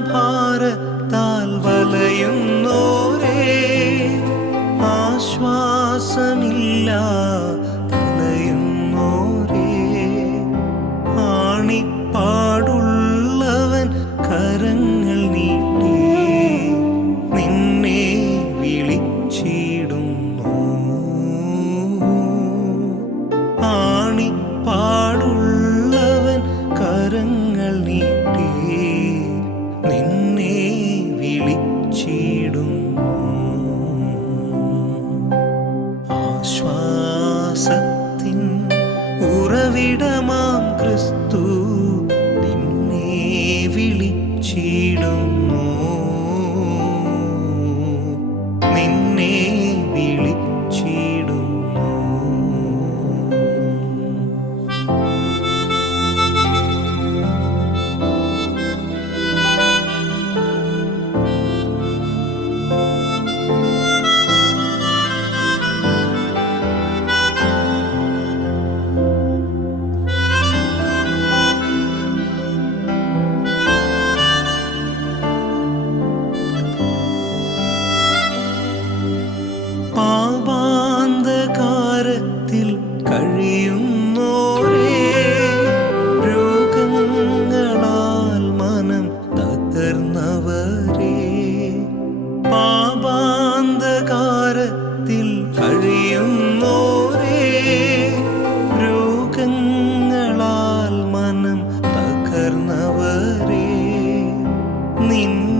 ഭാരത്താൽ വലയുന്നോരേ ആശ്വാസമില്ല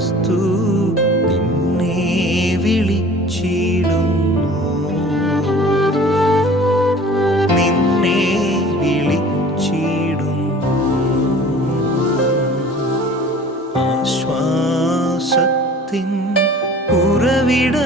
ക്രിസ്തു നിന്നെ വിളിച്ചിടുന്നു. നിന്നെ വിളിച്ചിടുന്നു. ആശ്വാസത്തിൻ ഉറവിട